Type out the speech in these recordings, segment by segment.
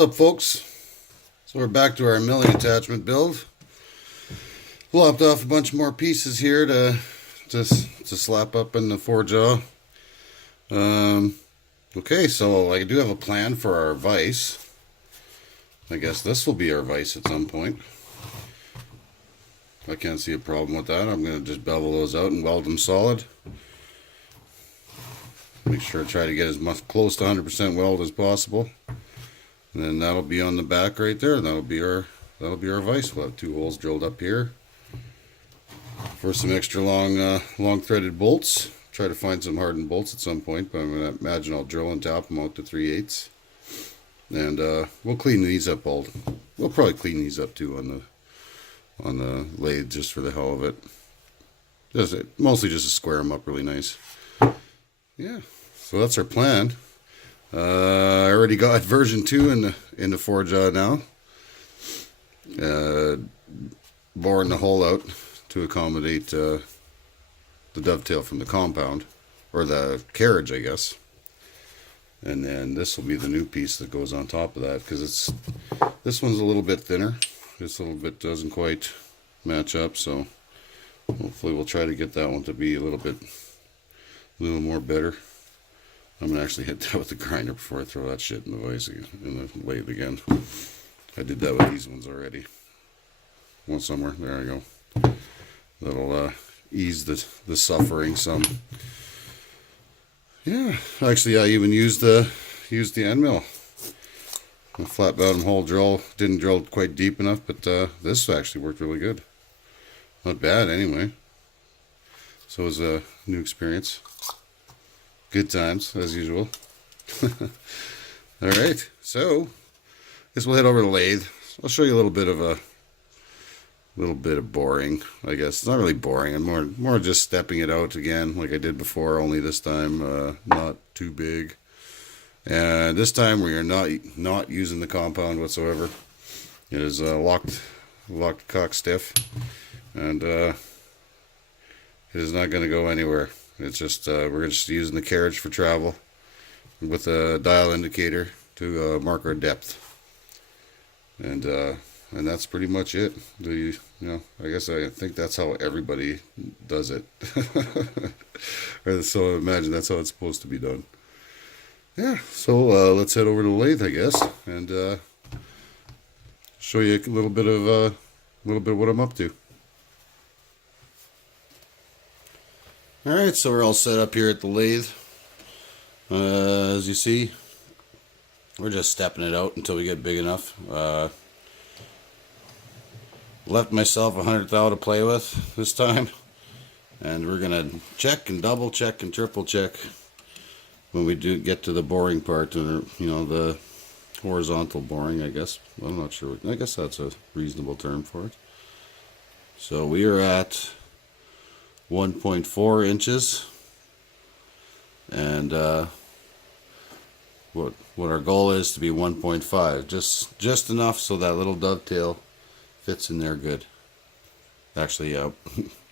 What's up, folks? So we're back to our milling attachment build. Lopped off a bunch more pieces here to slap up in the forejaw. Okay, so I do have a plan for our vise. I guess this will be our vise at some point. I can't see a problem with that. I'm going to just bevel those out and weld them solid. Make sure I try to get as much close to 100% weld as possible. And then that'll be on the back right there. That'll be our vise. We'll have two holes drilled up here for some extra long threaded bolts. Try to find some hardened bolts at some point, but I'm going to imagine I'll drill and tap them out to 3/8. And we'll clean these up all. We'll probably clean these up too on the lathe just for the hell of it. Mostly just to square them up really nice. Yeah, so that's our plan. I already got version 2 in the forejaw now. Boring the hole out to accommodate the dovetail from the compound, or the carriage, I guess. And then this will be the new piece that goes on top of that, because this one's a little bit thinner. This little bit doesn't quite match up, so hopefully we'll try to get that one to be a little more better. I'm gonna actually hit that with the grinder before I throw that shit in the vise again, in the lathe again. I did that with these ones already. One somewhere. There I go. That'll ease the suffering some. Yeah, actually, I even used the end mill. The flat bottom hole drill didn't drill quite deep enough, but this actually worked really good. Not bad, anyway. So it was a new experience. Good times, as usual. Alright, so I guess we'll head over to the lathe. I'll show you a little bit of boring, I guess. It's not really boring, I'm more just stepping it out again like I did before, only this time not too big. And this time we are not using the compound whatsoever. It is locked cock stiff, and it is not going to go anywhere. It's just we're just using the carriage for travel with a dial indicator to mark our depth, and that's pretty much it. I think that's how everybody does it. Or so I imagine that's how it's supposed to be done. Yeah, so let's head over to the lathe, I guess, and show you a little bit of what I'm up to. Alright, so we're all set up here at the lathe. As you see, we're just stepping it out until we get big enough. Left myself 100 thou to play with this time, and we're gonna check and double check and triple check when we do get to the boring part, or the horizontal boring, I guess. I'm not sure. I guess that's a reasonable term for it. So we are at 1.4 inches, and what our goal is to be 1.5, just enough so that little dovetail fits in there good. Actually,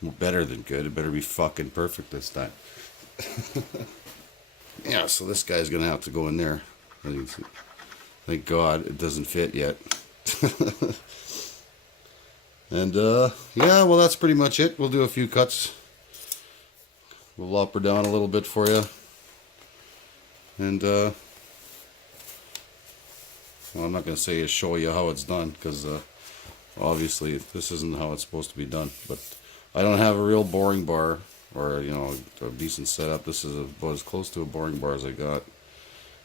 better than good. It better be fucking perfect this time. Yeah, so this guy's gonna have to go in there. Thank God it doesn't fit yet. And yeah, well, that's pretty much it. We'll do a few cuts. We'll lop her down a little bit for you. And well, I'm not going to say show you how it's done, because obviously this isn't how it's supposed to be done. But I don't have a real boring bar, or a decent setup. This is about as close to a boring bar as I got,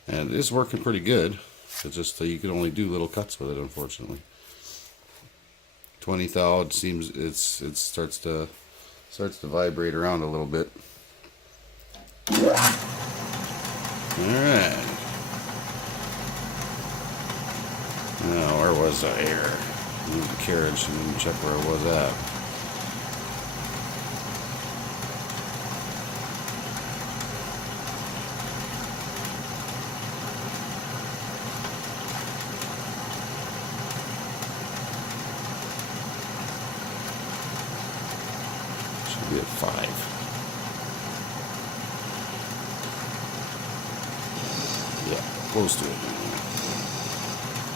and it's working pretty good. It's just you can only do little cuts with it, unfortunately. 20 thou, it seems it starts to vibrate around a little bit. Alright. Now, where was I here? Move the carriage and check where it was at. Should be at 5. Yeah, close to it.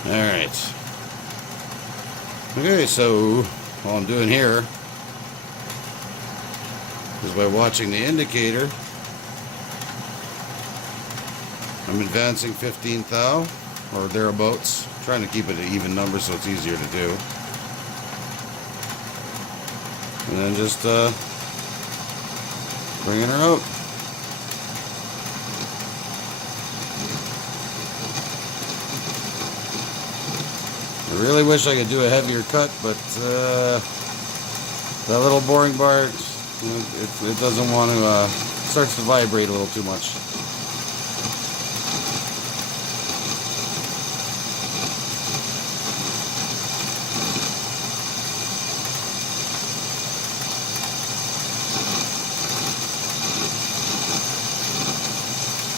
Alright. Okay, so all I'm doing here is by watching the indicator, I'm advancing 15 thou or thereabouts, trying to keep it an even number so it's easier to do. And then just bringing her out. I really wish I could do a heavier cut, but that little boring bar, it doesn't want to, starts to vibrate a little too much.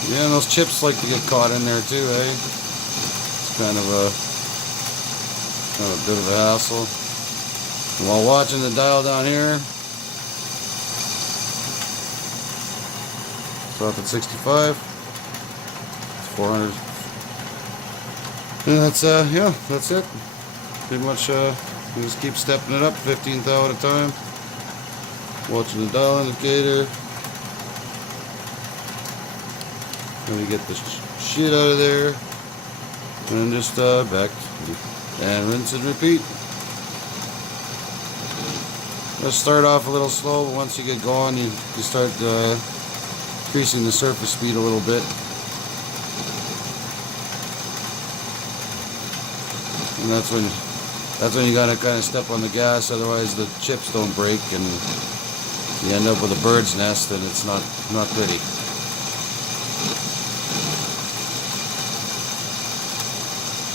Yeah, and those chips like to get caught in there too, eh? It's kind of a bit of a hassle. And while watching the dial down here, stop at 65. It's 400. And that's yeah, that's it. Pretty much you just keep stepping it up 15 thou at a time. Watching the dial indicator. Let me get the shit out of there. And then just back and rinse and repeat. Let's start off a little slow, but once you get going, you start increasing the surface speed a little bit. And that's when you gotta kind of step on the gas, otherwise the chips don't break and you end up with a bird's nest and it's not pretty.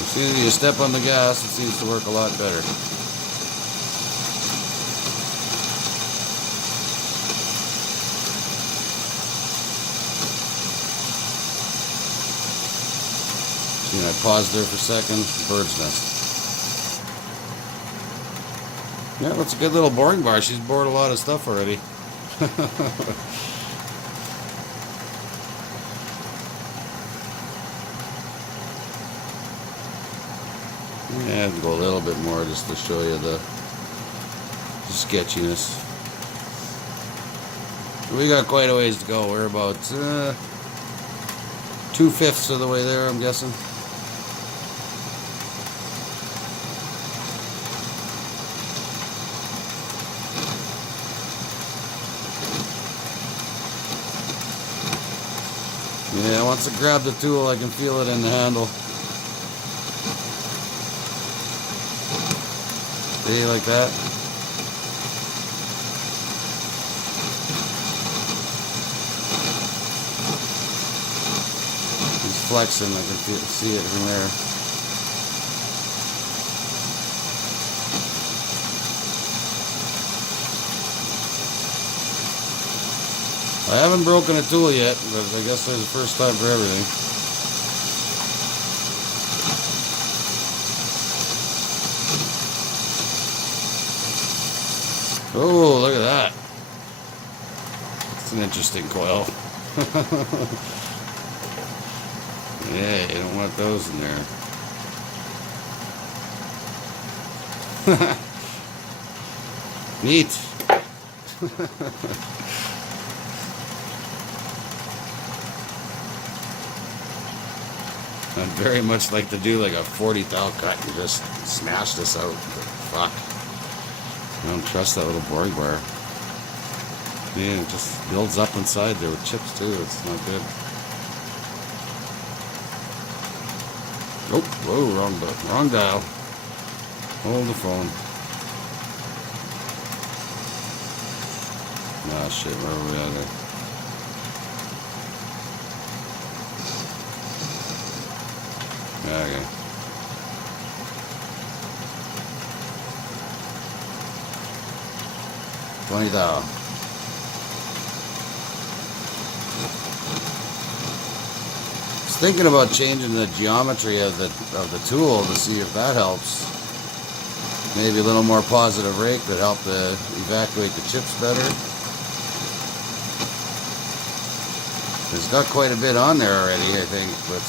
As soon as you step on the gas, it seems to work a lot better. See, I paused there for a second. Bird's nest. Yeah, that's a good little boring bar. She's bored a lot of stuff already. Yeah, I'll go a little bit more just to show you the sketchiness. We got quite a ways to go. We're about 2/5 of the way there, I'm guessing. Yeah, once I grab the tool, I can feel it in the handle. See, like that. He's flexing, I can see it from there. I haven't broken a tool yet, but I guess there's a first time for everything. Oh, look at that. It's an interesting coil. Yeah, you don't want those in there. Neat. I'd very much like to do like a 40 thou cut and just smash this out, but fuck. I don't trust that little boring bar. Yeah, it just builds up inside there with chips too. It's not good. Oh, whoa, wrong dial. Hold the phone. Ah, shit, where are we at there? Okay. $20. I was thinking about changing the geometry of the tool to see if that helps. Maybe a little more positive rake would help to evacuate the chips better. It's got quite a bit on there already, I think, but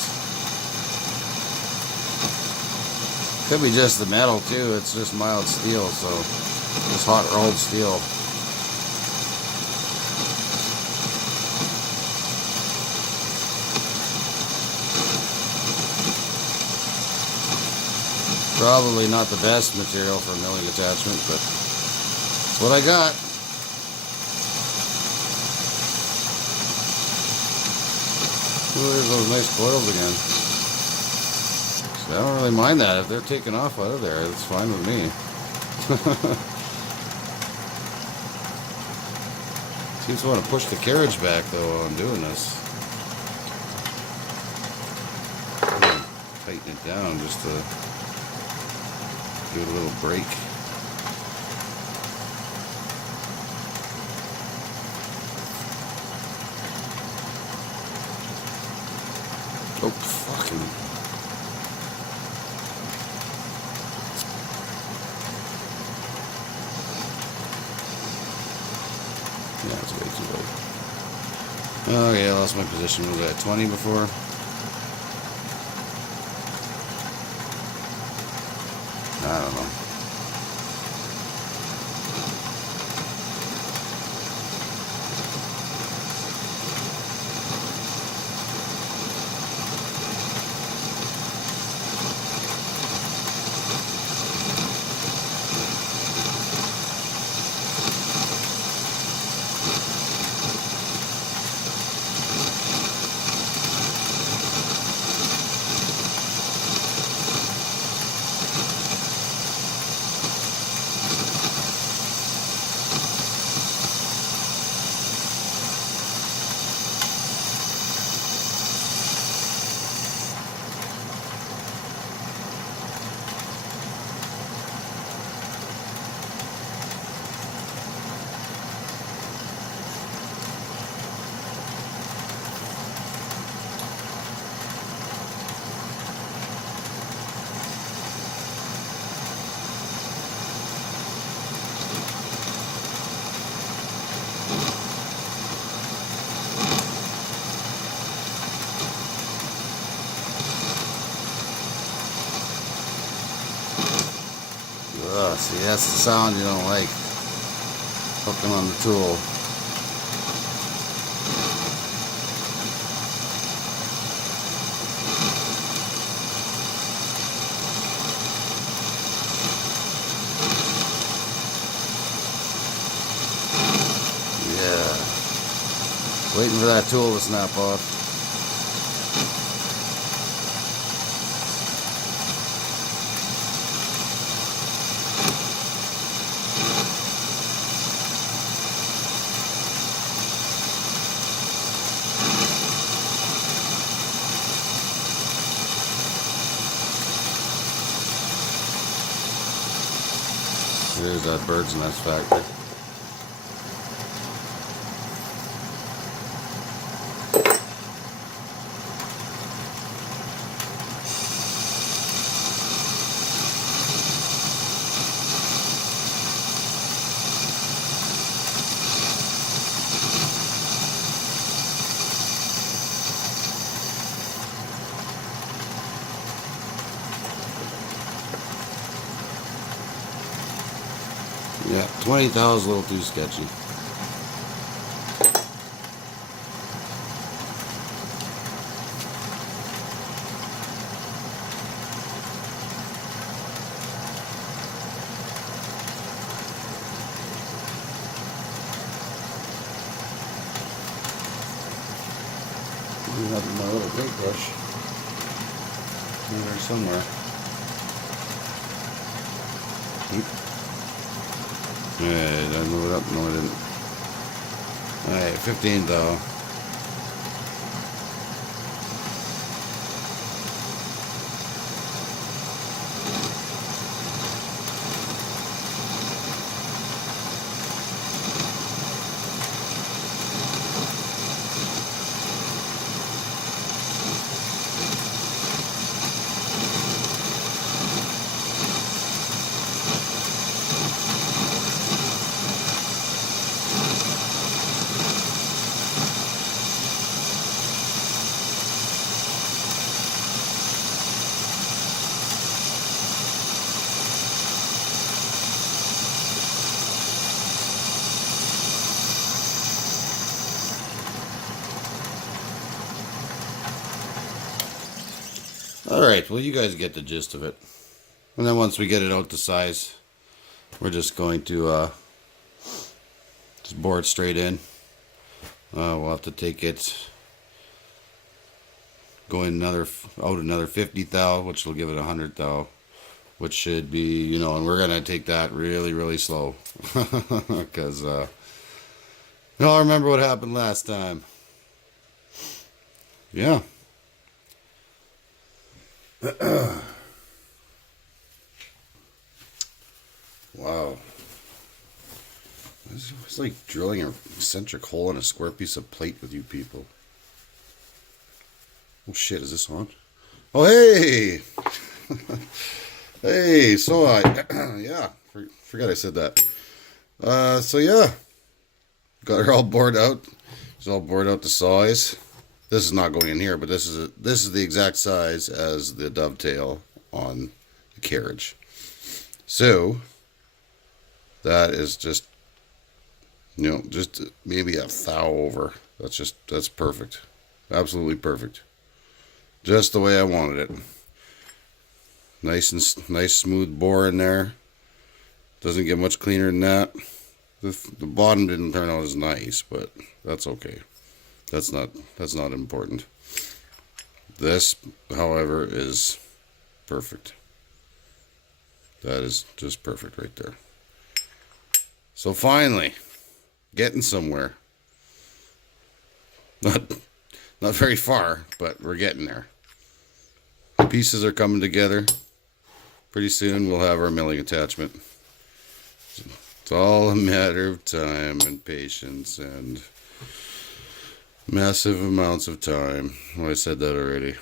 Could be just the metal too. It's just mild steel, so just hot rolled steel. Probably not the best material for a milling attachment, but it's what I got. Ooh, there's those nice coils again. So I don't really mind that. If they're taking off out of there, it's fine with me. Seems to want to push the carriage back though while I'm doing this. Tighten it down just to give it a little break. Oh, fucking. Yeah, it's way too late. Oh, yeah, I lost my position. Was I at 20 before? I don't know. Ugh, see, that's the sound you don't like. Hooking on the tool. Yeah. Waiting for that tool to snap off. There's that bird's nest factory. Yeah, 20 thou is a little too sketchy. I have my little paintbrush in there somewhere. Alright, did I move it up? No, I didn't. Alright, 15 thou. Alright, well you guys get the gist of it. And then once we get it out to size, we're just going to just bore it straight in. We'll have to take it going another 50 thou, which will give it 100 thou, which should be, you know, and we're gonna take that really slow because you all remember what happened last time. Yeah. Wow. It's like drilling an eccentric hole in a square piece of plate with you people. Oh shit, is this on? Oh hey! Hey, so yeah, forgot I said that. So yeah, got her all bored out. She's all bored out to size. This is not going in here, but this is the exact size as the dovetail on the carriage. So that is just, you know, just maybe a thou over. That's perfect. Absolutely perfect. Just the way I wanted it. Nice smooth bore in there. Doesn't get much cleaner than that. The bottom didn't turn out as nice, but that's okay. That's not important. This, however, is perfect. That is just perfect right there. So finally, getting somewhere. Not very far, but we're getting there. The pieces are coming together. Pretty soon we'll have our milling attachment. It's all a matter of time and patience and massive amounts of time. Well, I said that already.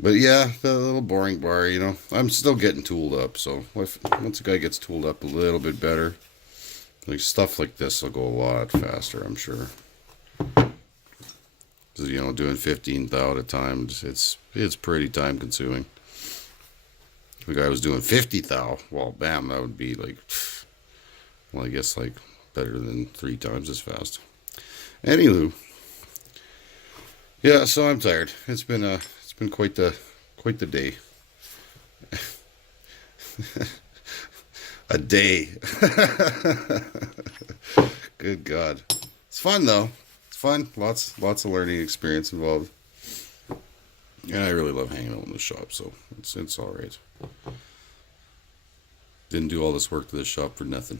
But yeah, the little boring bar, you know, I'm still getting tooled up. So once a guy gets tooled up a little bit better, like stuff like this will go a lot faster, I'm sure. You know, doing 15 thou at a time, it's pretty time consuming. If the guy was doing 50 thou, well, bam, that would be like, well, I guess like better than 3 times as fast. Anywho, yeah, so I'm tired. It's been quite the day. A day. Good God, it's fun though. Fun, lots of learning experience involved, and I really love hanging out in the shop, so it's all right. Didn't do all this work to this shop for nothing.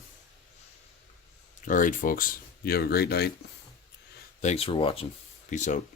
All right, folks, you have a great night. Thanks for watching. Peace out.